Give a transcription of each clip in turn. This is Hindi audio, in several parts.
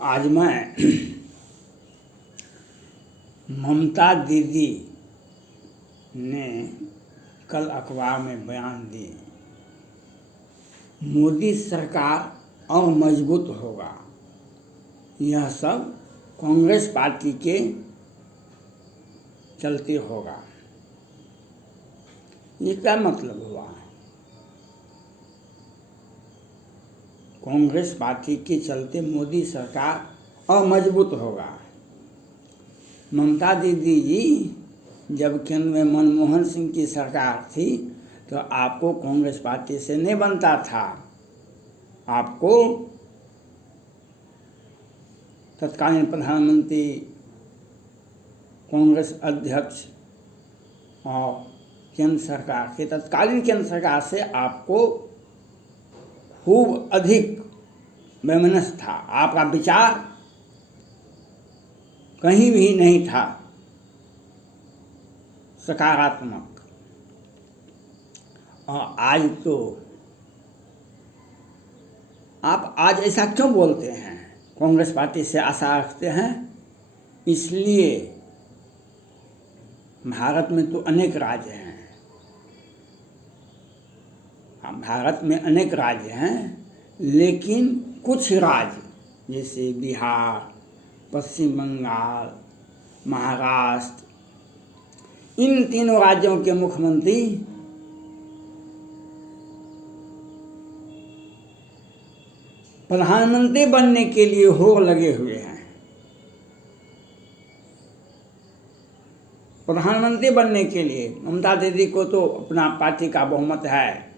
आज मैं ममता दीदी ने कल अखबार में बयान दी, मोदी सरकार और मजबूत होगा। यह सब कांग्रेस पार्टी के चलते होगा। ये क्या मतलब हुआ? कांग्रेस पार्टी के चलते मोदी सरकार और मजबूत होगा। ममता दीदी जी जब केंद्र में मनमोहन सिंह की सरकार थी तो आपको कांग्रेस पार्टी से नहीं बनता था। आपको तत्कालीन प्रधानमंत्री, कांग्रेस अध्यक्ष और तत्कालीन केंद्र सरकार से आपको खूब अधिक वैमनस्य था। आपका विचार कहीं भी नहीं था सकारात्मक। और आज तो आप आज ऐसा क्यों बोलते हैं? कांग्रेस पार्टी से आशा रखते हैं इसलिए। भारत में तो अनेक राज्य हैं, भारत में अनेक राज्य हैं, लेकिन कुछ राज्य जैसे बिहार, पश्चिम बंगाल, महाराष्ट्र, इन तीनों राज्यों के मुख्यमंत्री प्रधानमंत्री बनने के लिए होड़ लगे हुए हैं। प्रधानमंत्री बनने के लिए ममता दीदी को तो अपना पार्टी का बहुमत है।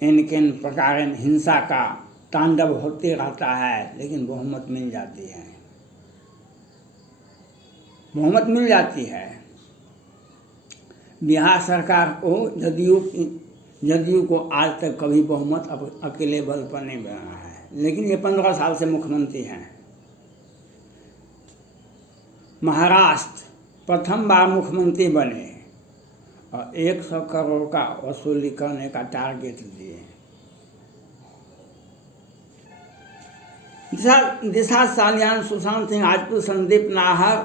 इन प्रकार हिंसा का तांडव होते रहता है, लेकिन बहुमत मिल जाती है। बहुमत मिल जाती है। बिहार सरकार को जदयू को आज तक कभी बहुमत अकेले बल पर नहीं बना है, लेकिन ये 15 साल से मुख्यमंत्री हैं। महाराष्ट्र प्रथम बार मुख्यमंत्री बने और 100 करोड़ का वसूली करने का टारगेट दिए। दिशा सालियान, सुशांत सिंह राजपूत, संदीप नाहर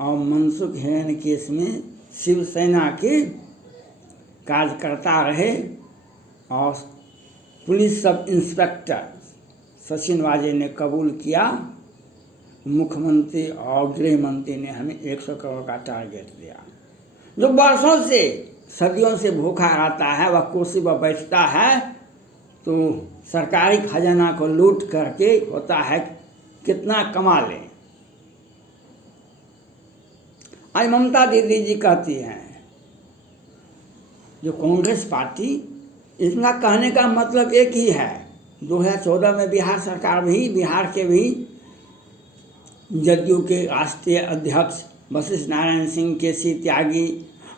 और मनसुख हिरेन केस में शिवसेना के कार्यकर्ता रहे और पुलिस सब इंस्पेक्टर सचिन वाजे ने कबूल किया। मुख्यमंत्री और गृह मंत्री ने हमें 100 करोड़ का टारगेट दिया। जो वर्षों से, सदियों से भूखा रहता है, वह कुर्सी पर बैठता है तो सरकारी खजाना को लूट करके होता है कितना कमा ले। आज ममता दीदी जी कहती हैं जो कांग्रेस पार्टी, इसका कहने का मतलब एक ही है। 2014 में बिहार के भी जदयू के राष्ट्रीय अध्यक्ष वशिष्ठ नारायण सिंह केसी त्यागी,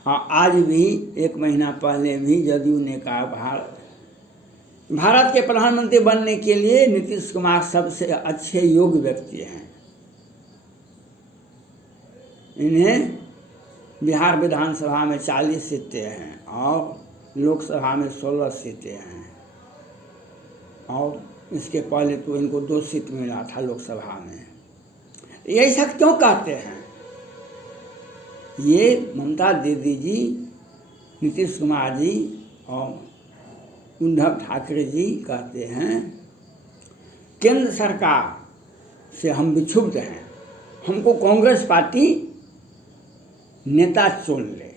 और आज भी 1 महीना पहले भी जदयू ने कहा भारत के प्रधानमंत्री बनने के लिए नीतीश कुमार सबसे अच्छे योग्य व्यक्ति हैं। इन्हें बिहार विधानसभा में 40 सीटें हैं और लोकसभा में 16 सीटें हैं, और इसके पहले तो इनको 2 सीट मिला था लोकसभा में। यही सब क्यों कहते हैं? ये ममता दीदी जी, नीतीश कुमार जी और उद्धव ठाकरे जी कहते हैं केंद्र सरकार से हम विक्षुब्ध हैं, हमको कांग्रेस पार्टी नेता चुन ले,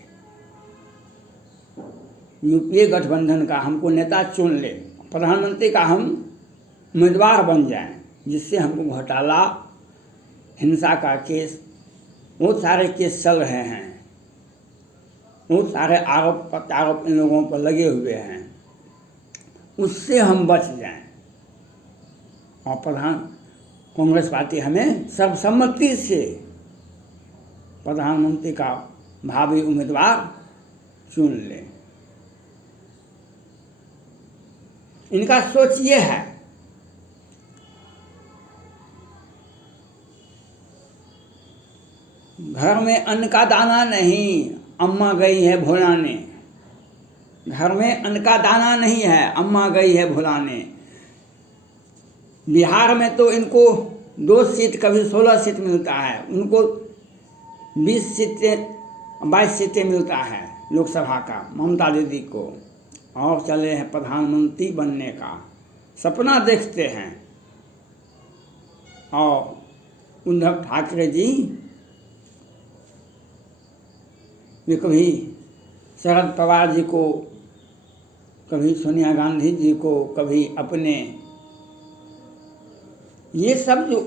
यूपीए गठबंधन का हमको नेता चुन ले, प्रधानमंत्री का हम उम्मीदवार बन जाएं, जिससे हमको घोटाला, हिंसा का केस, बहुत सारे केस चल रहे हैं, बहुत सारे आरोप प्रत्यारोप इन लोगों पर लगे हुए हैं, उससे हम बच जाएं और कांग्रेस पार्टी हमें सर्वसम्मति से प्रधानमंत्री का भावी उम्मीदवार चुन ले। इनका सोच ये है घर में अन्न का दाना नहीं, अम्मा गई है भुलाने। घर में अन्न का दाना नहीं है, अम्मा गई है भुलाने। बिहार में तो इनको 2 सीट कभी 16 सीट मिलता है, उनको 20 सीटें 22 सीटें मिलता है लोकसभा का ममता दीदी को, और चले हैं प्रधानमंत्री बनने का सपना देखते हैं। और उद्धव ठाकरे जी वे कभी शरद पवार जी को, कभी सोनिया गांधी जी को, कभी अपने, ये सब जो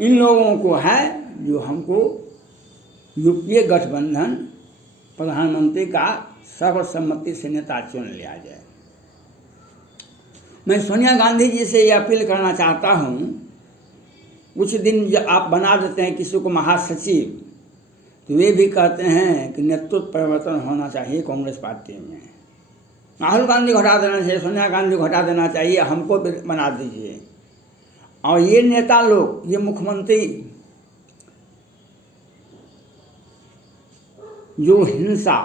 इन लोगों को है जो हमको यूपीए गठबंधन प्रधानमंत्री का सर्वसम्मति से नेता चुन लिया जाए। मैं सोनिया गांधी जी से ये अपील करना चाहता हूँ, कुछ दिन जब आप बना देते हैं किसी को महासचिव, तो वे भी कहते हैं कि नेतृत्व परिवर्तन होना चाहिए कांग्रेस पार्टी में। राहुल गांधी को हटा देना चाहिए, सोनिया गांधी को हटा देना चाहिए, हमको बना दीजिए। और ये नेता लोग, ये मुख्यमंत्री जो हिंसा,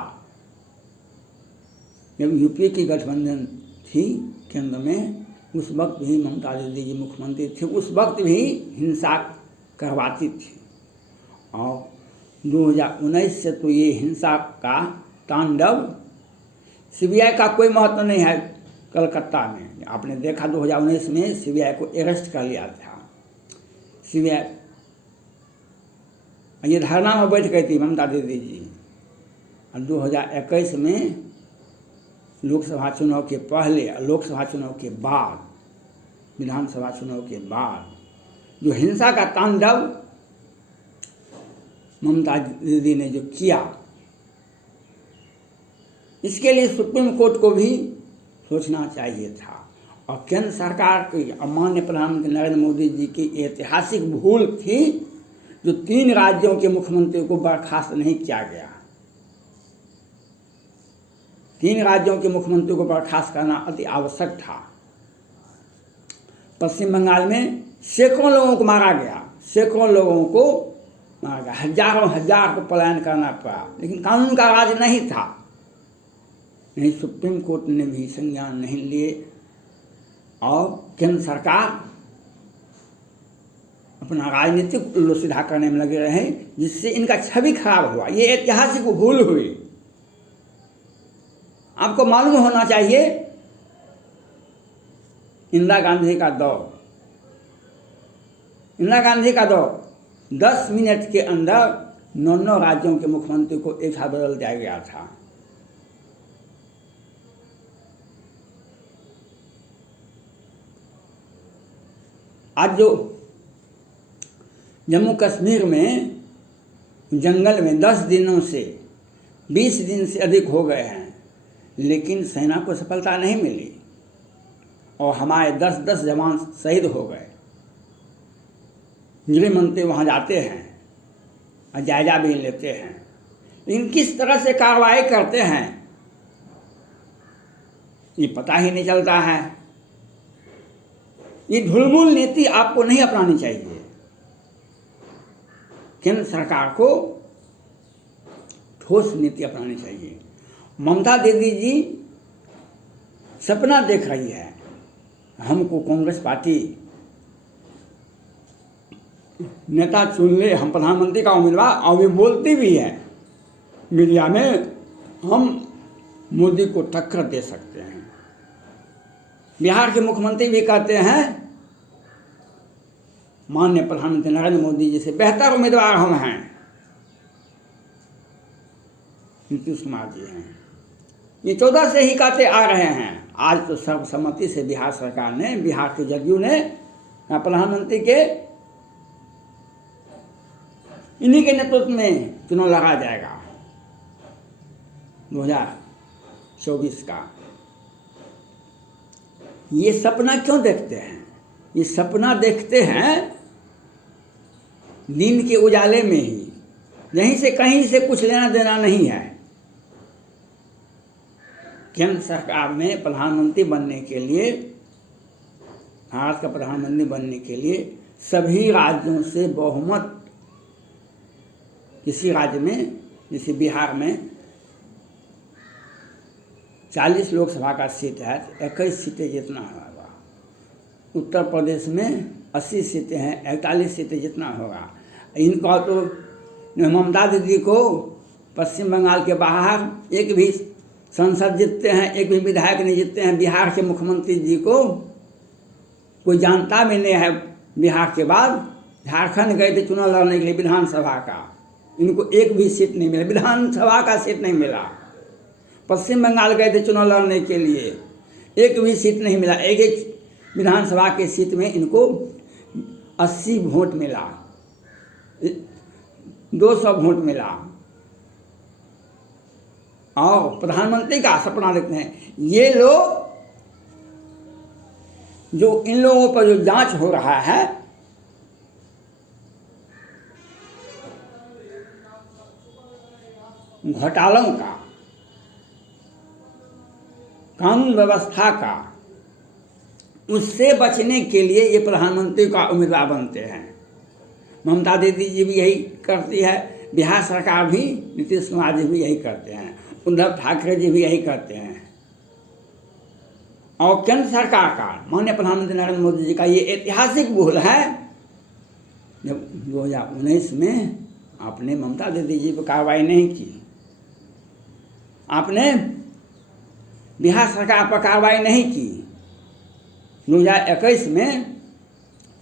जब यूपीए की गठबंधन थी केंद्र में, उस वक्त भी ममता दीदी जी मुख्यमंत्री थे, उस वक्त भी हिंसा करवाती थी। और 2019 से तो ये हिंसा का तांडव, सीबीआई का कोई महत्व नहीं है। कलकत्ता में आपने देखा 2019 में सीबीआई को अरेस्ट कर लिया था। सीबीआई ये धरना में बैठ गई थी ममता दीदी जी। और 2021 में लोकसभा चुनाव के पहले, लोकसभा चुनाव के बाद, विधानसभा चुनाव के बाद जो हिंसा का तांडव ममता दीदी ने जो किया, इसके लिए सुप्रीम कोर्ट को भी सोचना चाहिए था। और केंद्र सरकार की, माननीय प्रधानमंत्री नरेंद्र मोदी जी की ऐतिहासिक भूल थी जो 3 राज्यों के मुख्यमंत्री को बर्खास्त नहीं किया गया। 3 राज्यों के मुख्यमंत्री को बर्खास्त करना अति आवश्यक था। पश्चिम बंगाल में सैकड़ों लोगों को मारा गया, सैकड़ों लोगों को मारा गया, हजारों हजार को पलायन करना पड़ा, लेकिन कानून का राज नहीं था। नहीं, सुप्रीम कोर्ट ने भी संज्ञान नहीं लिए और केंद्र सरकार अपना राजनीतिक उल्लू सीधा करने में लगे रहे, जिससे इनका छवि खराब हुआ। ये ऐतिहासिक भूल हुई। आपको मालूम होना चाहिए, इंदिरा गांधी का दौर, इंदिरा गांधी का दौर 10 मिनट के अंदर 9 राज्यों के मुख्यमंत्री को एक साथ बदल दिया गया था। आज जो जम्मू कश्मीर में जंगल में 10 दिनों से 20 दिन से अधिक हो गए हैं, लेकिन सेना को सफलता नहीं मिली और हमारे 10-10 जवान शहीद हो गए। गृह मंत्री वहाँ जाते हैं और जायजा भी लेते हैं, लेकिन किस तरह से कार्रवाई करते हैं ये पता ही नहीं चलता है। ये ढुलमुल नीति आपको नहीं अपनानी चाहिए। केंद्र सरकार को ठोस नीति अपनानी चाहिए। ममता दीदी जी सपना देख रही है, हमको कांग्रेस पार्टी नेता चुन ले, हम प्रधानमंत्री का उम्मीदवार, और वे बोलती भी है मीडिया में, हम मोदी को टक्कर दे सकते हैं। बिहार के मुख्यमंत्री भी कहते हैं माननीय प्रधानमंत्री नरेंद्र मोदी जी से बेहतर उम्मीदवार हम हैं, नीतीश कुमार जी हैं। ये 14 से ही कहते आ रहे हैं। आज तो सर्वसम्मति से बिहार सरकार ने, बिहार के जदयू ने प्रधानमंत्री के इन्हीं के नेतृत्व में चुनाव लगा जाएगा 2024 का। ये सपना क्यों देखते हैं? ये सपना देखते हैं दिन के उजाले में ही, यहीं से कहीं से कुछ लेना देना नहीं है। केंद्र सरकार ने प्रधानमंत्री बनने के लिए, भारत का प्रधानमंत्री बनने के लिए सभी राज्यों से बहुमत, किसी राज्य में जैसे बिहार में 40 लोकसभा का सीट है, 21 सीटें जितना होगा, उत्तर प्रदेश में 80 सीटें हैं, 41 सीटें जितना होगा। इनका तो ममता दीदी को पश्चिम बंगाल के बाहर एक भी सांसद जीतते हैं, एक भी विधायक नहीं जीतते हैं। बिहार के मुख्यमंत्री जी को कोई जानता भी नहीं है। बिहार के बाद झारखंड गए थे चुनाव लड़ने के लिए विधानसभा का, इनको एक भी सीट नहीं मिला, विधानसभा का सीट नहीं मिला। पश्चिम बंगाल गए थे चुनाव लड़ने के लिए, एक भी सीट नहीं मिला। एक एक विधानसभा के सीट में इनको 80 वोट मिला, 200 वोट मिला। और प्रधानमंत्री का सपना देखते हैं ये लोग। जो इन लोगों पर जो जांच हो रहा है, घोटालों का, कानून व्यवस्था का, उससे बचने के लिए ये प्रधानमंत्री का उम्मीदवार बनते हैं। ममता दीदी जी भी यही करती है, बिहार सरकार भी, नीतीश कुमार जी भी यही करते हैं, उद्धव ठाकरे जी भी यही करते हैं। और केंद्र सरकार का, माननीय प्रधानमंत्री नरेंद्र मोदी जी का ये ऐतिहासिक भूल है जब 2019 में आपने ममता दीदी जी पर कार्रवाई नहीं की, आपने बिहार सरकार पर कार्रवाई नहीं की। 2021 में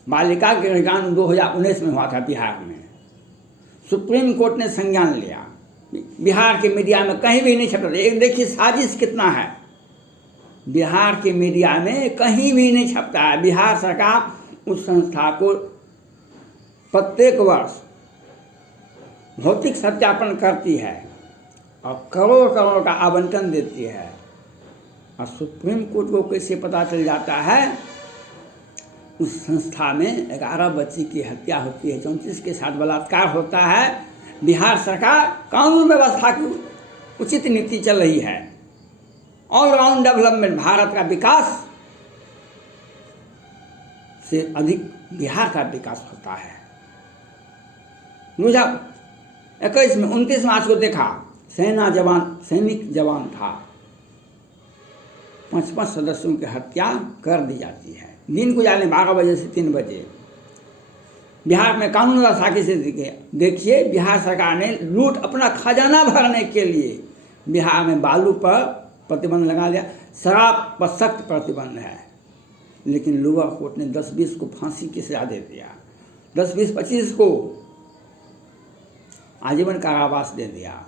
बालिका गृहकांड 2019 में हुआ था बिहार में, सुप्रीम कोर्ट ने संज्ञान लिया। बिहार के मीडिया में कहीं भी नहीं छपता। एक देखिए साजिश कितना है, बिहार के मीडिया में कहीं भी नहीं छपता है। बिहार सरकार उस संस्था को प्रत्येक वर्ष भौतिक सत्यापन करती है और करोड़ करोड़ का आवंटन देती है। और सुप्रीम कोर्ट को कैसे पता चल जाता है? उस संस्था में 11 बच्ची की हत्या होती है, 34 के साथ बलात्कार होता है। बिहार सरकार कानून व्यवस्था की उचित नीति चल रही है, ऑलराउंड डेवलपमेंट, भारत का विकास से अधिक बिहार का विकास होता है। 2021 में 29 मार्च को देखा, सैनिक जवान था, 5 सदस्यों की हत्या कर दी जाती है। दिन को जाने 12 बजे से 3 बजे। बिहार में कानून व्यवस्था की स्थिति देखिए। बिहार सरकार ने लूट, अपना खजाना भरने के लिए बिहार में बालू पर प्रतिबंध लगा दिया, शराब पर सख्त प्रतिबंध है। लेकिन लोअर कोर्ट ने 10-20 को फांसी की सजा दे दिया, 10-20-25 को आजीवन कारावास दे दिया।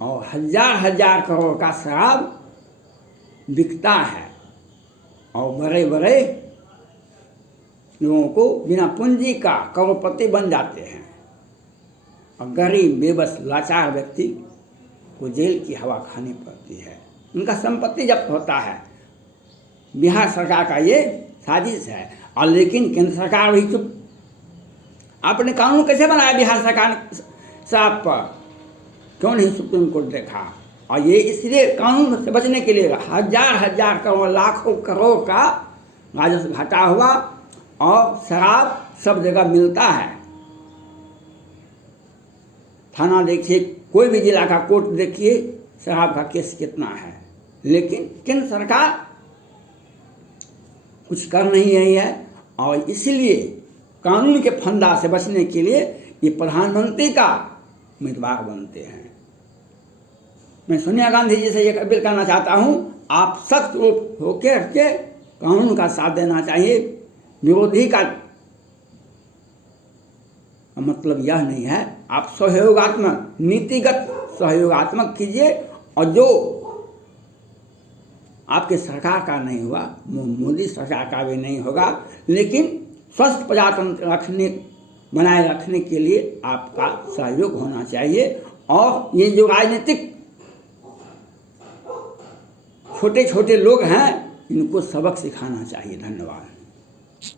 और हजार करोड़ का शराब बिकता है और बड़े बड़े लोगों को बिना पूंजी का करोड़पति बन जाते हैं। और गरीब बेबस लाचार व्यक्ति को जेल की हवा खानी पड़ती है, उनका संपत्ति जब्त होता है। बिहार सरकार का ये साजिश है। और लेकिन केंद्र सरकार भी चुप। आपने कानून कैसे बनाया बिहार सरकार ने शराब पर? क्यों नहीं सुप्रीम कोर्ट देखा? और ये इसलिए कानून से बचने के लिए हजार करोड़, लाखों करोड़ का राजस्व घाटा हुआ। और शराब सब जगह मिलता है। थाना देखिए, कोई भी जिला का कोर्ट देखिए, शराब का केस कितना है। लेकिन केंद्र सरकार कुछ कर नहीं रही है। और इसलिए कानून के फंदा से बचने के लिए ये प्रधानमंत्री का उम्मीदवार बनते हैं। मैं सोनिया गांधी जी से ये अपील करना चाहता हूँ, आप सख्त रूप होकर के कानून का साथ देना चाहिए। विरोधी का मतलब यह नहीं है, आप सहयोगात्मक, नीतिगत सहयोगात्मक कीजिए। और जो आपके सरकार का नहीं हुआ, मोदी सरकार का भी नहीं होगा, लेकिन स्वस्थ प्रजातंत्र बनाए रखने के लिए आपका सहयोग होना चाहिए। और ये जो राजनीतिक छोटे छोटे लोग हैं, इनको सबक सिखाना चाहिए। धन्यवाद।